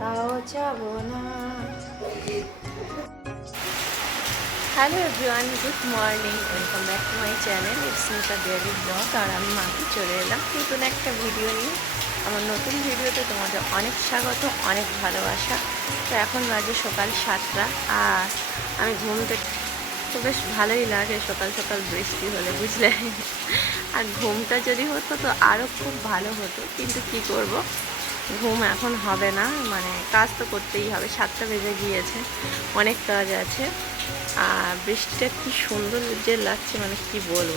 তাও যাব না। Hello everyone good morning welcome back to my channel ইটসমিতা dairy blog আর আমি মাকে চলে এলাম নতুন একটা ভিডিও নিয়ে। আমার নতুন ভিডিওতে তোমাদের অনেক স্বাগত, অনেক ভালোবাসা। তো এখন বাজে সকাল সাতটা, আর আমি ঘুম তো বেশ ভালোই লাগে, সকাল সকাল বৃষ্টি হলে, বুঝলে? আর ঘুমটা যদি হতো তো আরও খুব ভালো হতো, কিন্তু কি করব। ঘুম এখন হবে না মানে কাজ তো করতেই হবে, সাতটা বেজে গিয়েছে, অনেক কাজ আছে। আর বৃষ্টিটা কি সুন্দর যে লাগছে মানে কি বলব।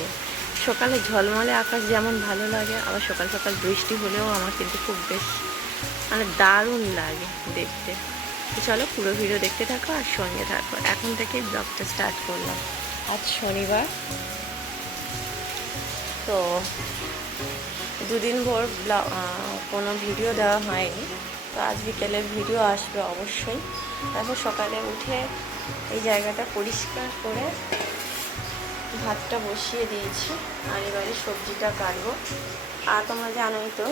সকালে ঝলমলে আকাশ যেমন ভালো লাগে, আবার সকাল সকাল বৃষ্টি হলেও আমার কিন্তু খুব বেশ মানে দারুণ লাগে দেখতে। চলো পুরো ভিডিও দেখতে থাকো আর সঙ্গে থাকো। এখন থেকেই ব্লগটা স্টার্ট করলাম। আজ শনিবার। তো দুদিন ভোর কোনো ভিডিও দেওয়া হয়নি। তো আজ বিকেলে ভিডিও আসবে অবশ্যই। তারপর সকালে উঠে এই জায়গাটা পরিষ্কার করে ভাতটা বসিয়ে দিয়েছি। আর এবারে সবজিটা কাটবো। আর তোমরা জানোই তো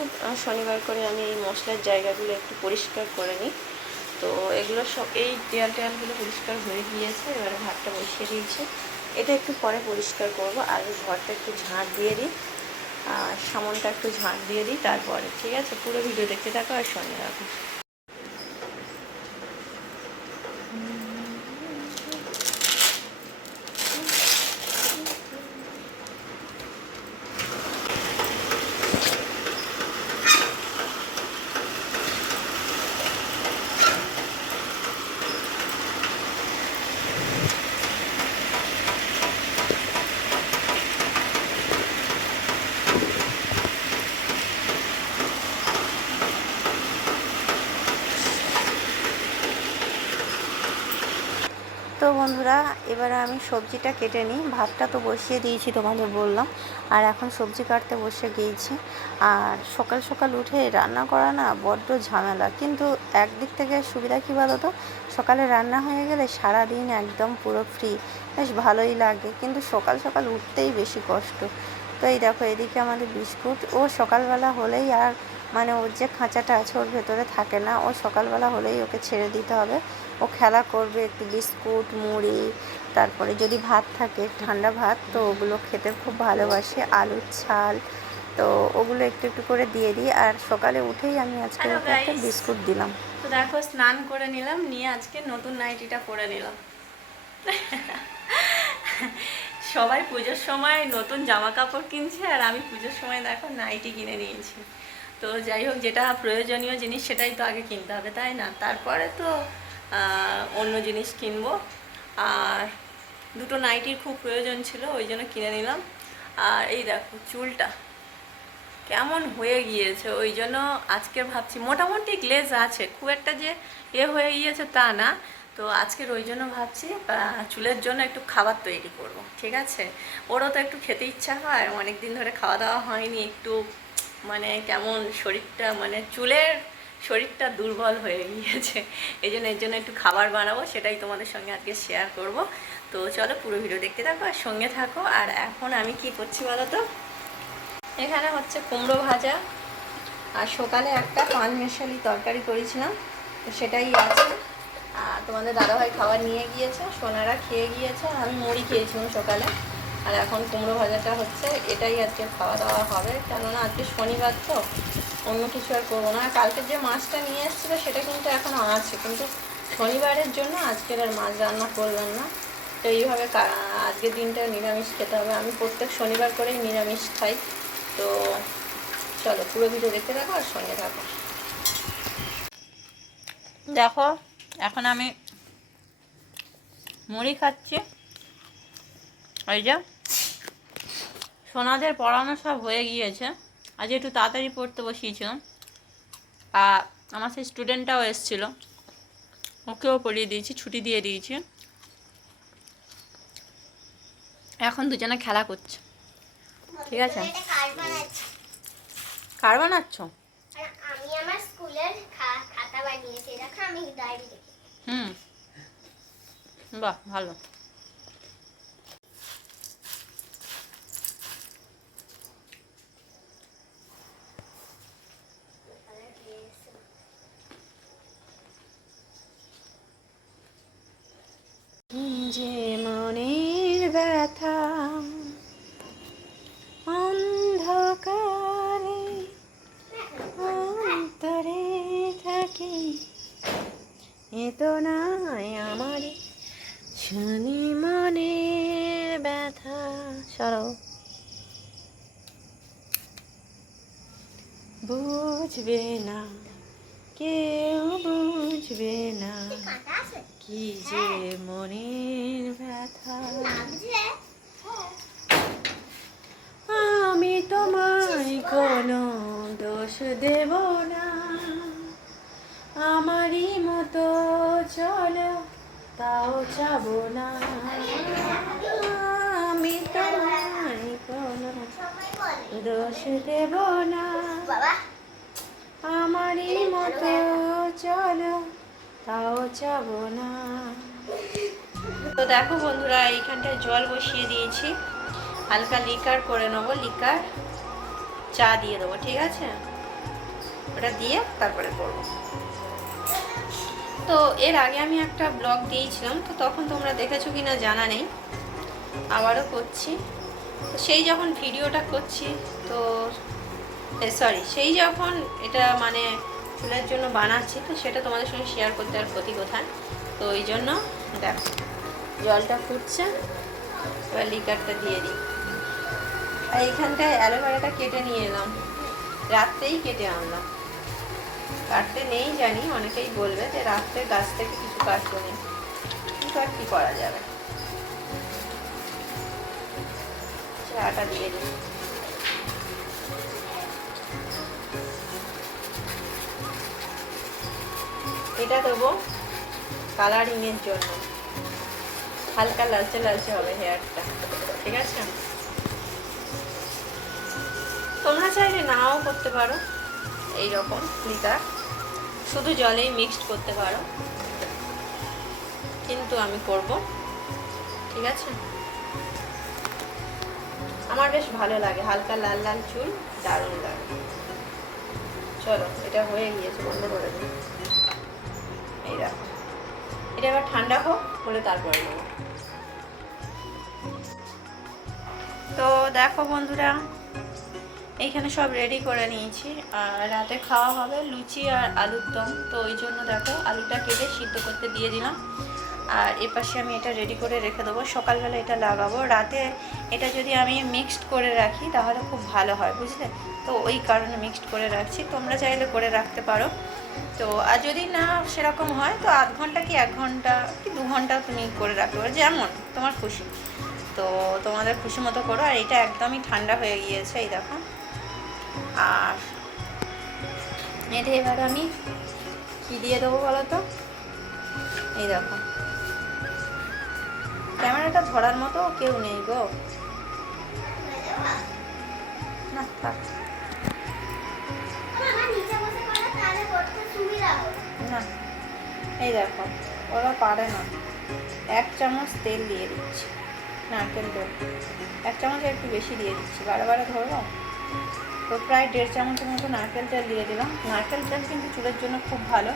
শনিবার করে আমি এই মশলার জায়গাগুলো একটু পরিষ্কার করে নিই। তো এগুলো সব এই দেয়াল টেয়ালগুলো পরিষ্কার হয়ে গিয়েছে, এবারে ভাতটা বসিয়ে দিয়েছি। এটা একটু পরে পরিষ্কার করব, আর ঘরটা একটু ঝাঁট দিয়ে দিই। আর সামনটা একটু ঝাঁক দিয়ে দিই, তারপরে, ঠিক আছে? পুরো ভিডিও দেখতে থাকো আর সঙ্গে রাখো তো বন্ধুরা এবারে আমি সবজিটা কেটে নিই। ভাতটা তো বসিয়ে দিয়েছি তোমাদের বললাম। আর এখন সবজি কাটতে বসে গিয়েছি আর সকাল সকাল উঠে রান্না করা না বড্ড ঝামেলা। কিন্তু একদিক থেকে সুবিধা কী বলো তো সকালে রান্না হয়ে গেলে সারা দিন একদম পুরো ফ্রি বেশ ভালোই লাগে। কিন্তু সকাল সকাল উঠতেই বেশি কষ্ট। তো এই দেখো, এদিকে আমাদের বিস্কুট। ও সকালবেলা হলেই আর মানে ওর যে খাঁচাটা আছে ওর ভেতরে থাকে না। ও সকালবেলা হলেই ওকে ছেড়ে দিতে হবে। ও খেলা করবে একটু বিস্কুট, মুড়ি তারপরে যদি ভাত থাকে ঠান্ডা ভাত তো ওগুলো খেতে খুব ভালোবাসে। আলুর ছাল তো ওগুলো একটু একটু করে দিয়ে দিই। আর সকালে উঠেই আমি আজকে একটা বিস্কুট দিলাম। তো দেখো স্নান করে নিলাম নিয়ে আজকে নতুন নাইটিটা পরে নিলাম। সবাই পুজোর সময় নতুন জামা কাপড় কিনছে আর আমি পুজোর সময় দেখো নাইটি কিনে নিয়েছি। তো যাই হোক যেটা প্রয়োজনীয় জিনিস সেটাই তো আগে কিনতে হবে তাই না? তারপরে তো অন্য জিনিস কিনবো। আর দুটো নাইটির খুব প্রয়োজন ছিল, ওই জন্য কিনে নিলাম। আর এই দেখো চুলটা কেমন হয়ে গিয়েছে, ওই জন্য আজকে ভাবছি মোটামুটি গ্লেজ আছে, খুব একটা যে এ হয়ে গিয়েছে তা না। তো আজকের ওই জন্য ভাবছি চুলের জন্য একটু খাবার তৈরি করব, ঠিক আছে? ওরও তো একটু খেতে ইচ্ছা হয় অনেক দিন ধরে খাওয়া দাওয়া হয়নি, একটু মানে কেমন শরীরটা মানে চুলের শরীরটা দুর্বল হয়ে গিয়েছে। এই জন্য এর জন্য একটু খাবার বানাবো, সেটাই তোমাদের সঙ্গে আজকে শেয়ার করব। তো চলো পুরো ভিডিও দেখতে থাকো আর সঙ্গে থাকো। আর এখন আমি কি করছি বলো তো এখানে হচ্ছে কুমড়ো ভাজা। আর সকালে একটা পান মেশালি তরকারি করেছিলাম, তো সেটাই আছে। আর তোমাদের দাদাভাই খাবার নিয়ে গিয়েছে, সোনারা খেয়ে গিয়েছে আমি মুড়ি খেয়েছিলাম সকালে। আর এখন কুমড়ো ভাজাটা হচ্ছে, এটাই আজকে খাওয়া দাওয়া হবে। কেননা আজকে শনিবার তো, অন্য কিছু আর করব না। কালকে যে মাছটা নিয়ে এসেছিল, সেটা কিন্তু এখনও আছে। কিন্তু শনিবারের জন্য আজকের আর মাছ রান্না করলাম না। তো এইভাবে আজকের দিনটা নিরামিষ খেতে হবে। আমি প্রত্যেক শনিবার করেই নিরামিষ খাই। তো চলো, পুরো ভিডিও দেখতে থাকো আর সঙ্গে থাকো। দেখো, এখন আমি মুড়ি খাচ্ছি। ওই যে সোনাদের পড়ানো সব হয়ে গিয়েছে। আজ একটু তাড়াতাড়ি পড়তে বসিয়েছিলাম। আর আমার সেই স্টুডেন্টটাও এসেছিল। ওকেও পড়িয়ে দিয়েছি ছুটি দিয়ে দিয়েছি। এখন দুজনে খেলা করছে। ঠিক আছে? কার বানাচ্ছ? আমি আমার স্কুলের খাতা বানিয়েছি। দেখো আমি ডায়েরি হুম। বাহ ভালো যে মনে জানি মনের ব্যথা। সরো। বুঝবে না, কেউ বুঝবে না কি যে মনের ব্যথা। আমি তোমায় কোনো দোষ দেব চাবো না। আমি তোমায় কোনো দোষ দেব না। আমারই মতো চলো তাও চাবো না। তো দেখো বন্ধুরা এইখানটায় জল বসিয়ে দিয়েছি। হালকা লিকার করে নেব লিকার চা দিয়ে দেবো ঠিক আছে? ওটা দিয়ে তারপরে করব। তো এর আগে আমি একটা ব্লগ দিয়েছিলাম, তো তখন তোমরা দেখেছ কি না জানা নেই। আবারও করছি। তো সেই যখন ভিডিওটা করছি, তো সরি সেই যখন এটা মানে চুলের জন্য বানাচ্ছি, তো সেটা তোমাদের সঙ্গে শেয়ার করতে আর ক্ষতি কোথায়? তো ওই জন্য দেখো, জলটা ফুটছে, এবার লিকারটা দিয়ে দিই। আর এইখানটায় অ্যালোভেরাটা কেটে নিয়ে এলাম। রাত্রেই কেটে আনলাম। কাটতে নেই জানি, অনেকেই বলবে যে রাত্রে গাছ থেকে কিছু কাটতে নেই কিন্তু আর কি করা যাবে? চাটা দিয়ে দিই। এটা দেবো কালারিংয়ের জন্য। হালকা লালচে লালচে হবে হেয়ারটা, ঠিক আছে? তোমরা চাইলে নাও করতে পারো। এই রকম লিকার শুধু জলেই মিক্সড করতে পারো। কিন্তু আমি করব। ঠিক আছে? আমার বেশ ভালো লাগে, হালকা লাল লাল চুল, দারুণ লাগে। চলো, এটা হয়ে গিয়েছে, বন্ধ করে দিই। এই দেখো এটা এবার ঠান্ডা হোক বলে তারপরে নেব। তো দেখো বন্ধুরা এইখানে সব রেডি করে নিয়েছি। আর রাতে খাওয়া হবে লুচি আর আলুর দম। তো ওই জন্য দেখো, আলুটা কেটে সিদ্ধ করতে দিয়ে দিলাম। আর এপাশে আমি এটা রেডি করে রেখে দেবো। সকালবেলা এটা লাগাবো। রাতে এটা যদি আমি মিক্সড করে রাখি, তাহলে খুব ভালো হয়, বুঝলে? তো ওই কারণে মিক্সড করে রাখছি। তোমরা চাইলে করে রাখতে পারো। তো আর যদি না সেরকম হয়, তো আধ ঘণ্টা কি এক ঘণ্টা কি দু ঘণ্টা তুমি করে রাখতে পারো। যেমন তোমার খুশি। তো তোমাদের খুশি মতো করো। আর এটা একদমই ঠান্ডা হয়ে গিয়েছে, এই দেখো। আর এতে এবার আমি কি দিয়ে দেবো বলো তো? এই দেখো। ক্যামেরাটা ধরার মতো কেউ নেই গো। না, থাক। না, এই দেখো, ওরা পারে না। এক চামচ তেল দিয়ে দিচ্ছি। নারকেল তেল। এক চামচ একটু বেশি দিয়ে দিচ্ছি। বারে বারে ধরবো? তো প্রায় দেড় চামচের মতো নারকেল তেল দিয়ে দিলাম। নারকেল তেল কিন্তু চুলের জন্য খুব ভালো।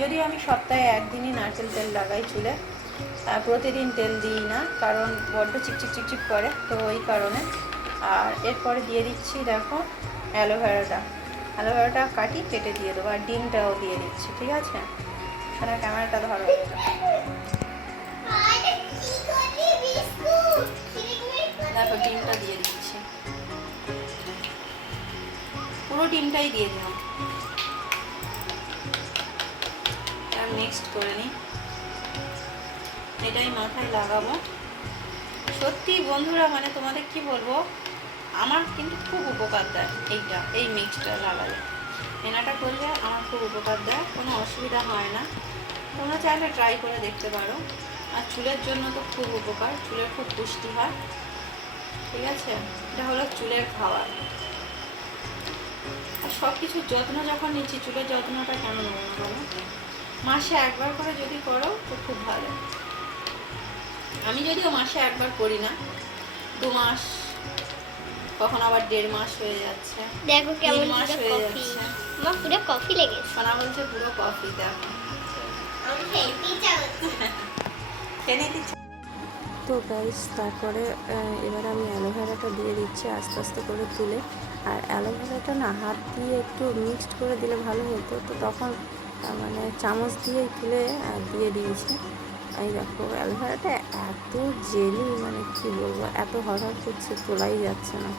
যদিও আমি সপ্তাহে একদিনই নারকেল তেল লাগাই চুলে। প্রতিদিন তেল দিই না কারণ বড্ড চিকচিক চিকচিক করে তো ওই কারণে। আর এরপরে দিয়ে দিচ্ছি দেখো অ্যালোভেরাটা। অ্যালোভেরাটা কাটি কেটে দিয়ে দেবো আর ডিমটাও দিয়ে দিচ্ছি ঠিক আছে? এখানে ক্যামেরাটা ধরো। দেখো ডিমটা দিয়ে দিচ্ছি। ডিমটাই দিয়ে দিলাম। মিক্সড করে নিই এটাই মাথায় লাগাবো। সত্যি বন্ধুরা মানে তোমাদের কি বলব, আমার কিন্তু খুব উপকার দেয় এইটা, এই মিক্সটা লাগালে। এনাটা করলে আমার খুব উপকার দেয়, কোনো অসুবিধা হয় না। তোমরা চাইলে ট্রাই করে দেখতে পারো। আর চুলের জন্য তো খুব উপকার, চুলের খুব পুষ্টি হয়। ঠিক আছে? এটা হলো চুলের খাবার আর সব কিছুর যত্ন যখন নিচ্ছি চুলের যত্নটা কেন নেব না বলো? মাসে একবার করে যদি করো তো খুব ভালো। আমি যদিও মাসে একবার করি না দু মাস কখন আবার দেড় মাস হয়ে যাচ্ছে। দেখো কেমন মাস পুরো হয়ে কফি যাচ্ছে। আমার পুরো কফি লেগেছে। সোনা বলছে পুরো কফি দেখো। তো গাইস তারপরে এবার আমি অ্যালোভেরাটা দিয়ে দিচ্ছি আস্তে আস্তে করে তুলে। আর অ্যালোভেরাটা না হাত দিয়ে একটু মিক্সড করে দিলে ভালো হতো। তো তখন মানে চামচ দিয়ে তুলে দিয়ে দিয়েছি। এই দেখো, অ্যালোভেরাটা এত জেলি মানে কী বলব, এত হট করছে, তোলাই যাচ্ছে না।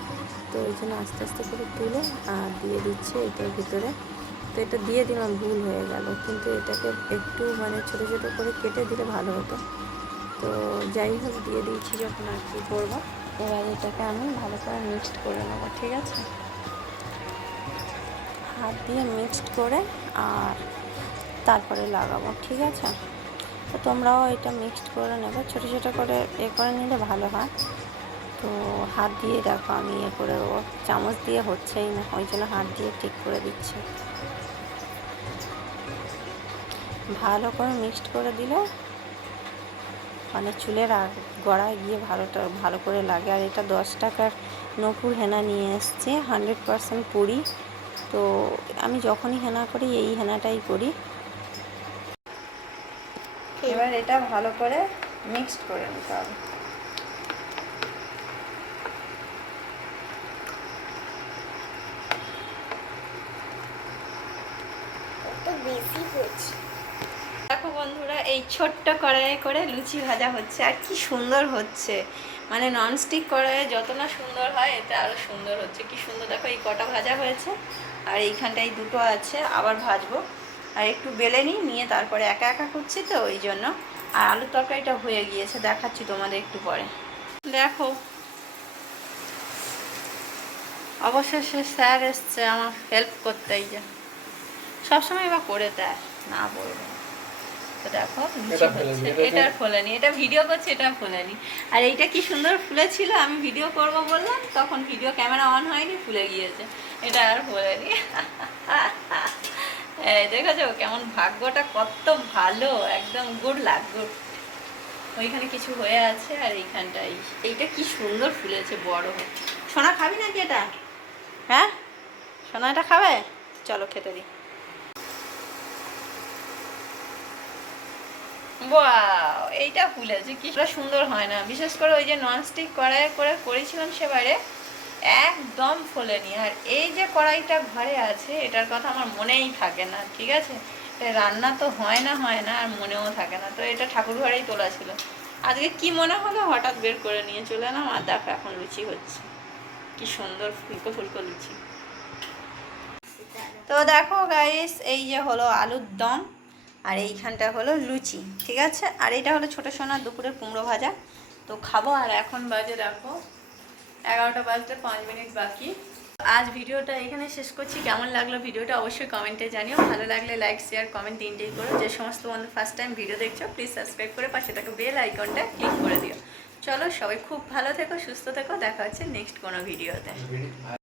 তো ওই জন্য আস্তে আস্তে করে তুলে আর দিয়ে দিচ্ছে এটার ভিতরে। তো এটা দিয়ে দিলাম, ভুল হয়ে গেল। কিন্তু এটাকে একটু মানে ছোটো ছোটো করে কেটে দিলে ভালো হতো। তো যাই হোক, দিয়ে দিয়েছি যখন আর কি করব। এবার এটাকে আমি ভালো করে মিক্সড করে নেব, ঠিক আছে? হাত দিয়ে মিক্সড করে আর তারপরে লাগাবো, ঠিক আছে? তো তোমরাও এটা মিক্সড করে নেবে, ছোটো ছোটো করে এ করে নিলে ভালো হয়। তো হাত দিয়ে দেখো আমি এ করে দেবো চামচ দিয়ে হচ্ছেই না, ওই জন্য হাত দিয়ে ঠিক করে দিচ্ছি। ভালো করে মিক্সড করে দিলে মানে চুলের আর গড়ায় গিয়ে ভালোটা ভালো করে লাগে। আর এটা দশ টাকার নপুর হেনা নিয়ে এসছে হান্ড্রেড পারসেন্ট পরি। তো আমি যখনই হেনা করি এই হেনাটাই করি। এবার এটা ভালো করে মিক্সড করে নিতে হবে তো বেশি হচ্ছে দেখো বন্ধুরা এই ছোট্ট কড়াইয়ে করে লুচি ভাজা হচ্ছে, আর কি সুন্দর হচ্ছে। মানে ননস্টিক কড়াইয়ে যত না সুন্দর হয় এটা আরও সুন্দর হচ্ছে। কি সুন্দর, দেখো এই কটা ভাজা হয়েছে, আর এইখানটায় দুটো আছে, আবার ভাজবো। আর একটু বেলে নিই, নিয়ে তারপরে একা একা করছি তো, ওই জন্য। আর আলুর তরকারিটা হয়ে গিয়েছে, দেখাচ্ছি তোমাদের একটু পরে। দেখো, অবশেষে স্যার এসছে আমার হেল্প করতেই যা। সবসময় বা করে দেয়, না বলব। তো দেখো লুচি এটা ফেলেনি। এটা ভিডিও করছে এটা ফোলেনি। আর এইটা কি সুন্দর ফুলেছিল আমি ভিডিও করব বললাম তখন ভিডিও ক্যামেরা অন হয়নি ফুলে গিয়েছে। এটা আর ফোলেনি। দেখেছ কেমন ভাগ্যটা কত ভালো একদম গুড লাক গুড ওইখানে কিছু হয়ে আছে আর এইখানটাই এইটা কি সুন্দর ফুলেছে বড় হয়ে। সোনা খাবি নাকি এটা? হ্যাঁ? সোনা এটা খাবে? চলো খেতে দিই ওয়াও এইটা ফুলেছে কি সুন্দর হয় না। বিশেষ করে ওই যে ননস্টিক কড়াইয়ে করে করেছিলাম সেবারে, একদম ফোলেনি। আর এই যে কড়াইটা ঘরে আছে, এটার কথা আমার মনেই থাকে না, ঠিক আছে? রান্না তো হয় না হয় না, আর মনেও থাকে না। তো এটা ঠাকুর ঘরেই তোলা ছিল। আজকে কি মনে হলো? হঠাৎ বের করে নিয়ে চলে এলাম, আর দেখো এখন লুচি হচ্ছে। কি সুন্দর ফুলকো ফুলকো লুচি। তো দেখো গাইস এই যে হলো আলুর দম। আর এইখানটা হলো লুচি, ঠিক আছে? আর এটা হলো ছোটো সোনার দুপুরের কুমড়ো ভাজা। তো খাব আর এখন বাজে দেখো এগারোটা বাজতে পাঁচ মিনিট বাকি। আজ ভিডিওটা এখানে শেষ করছি। কেমন লাগল ভিডিওটা অবশ্যই কমেন্টে জানিও। ভালো লাগলে লাইক শেয়ার কমেন্ট তিনটেই করো। যে সমস্ত বন্ধু ফার্স্ট টাইম ভিডিও দেখছ প্লিজ সাবস্ক্রাইব করে পাশে থাকা বেল আইকনটা ক্লিক করে দিও। চলো সবাই খুব ভালো থেকো, সুস্থ থেকো। দেখা হচ্ছে নেক্সট কোনো ভিডিওতে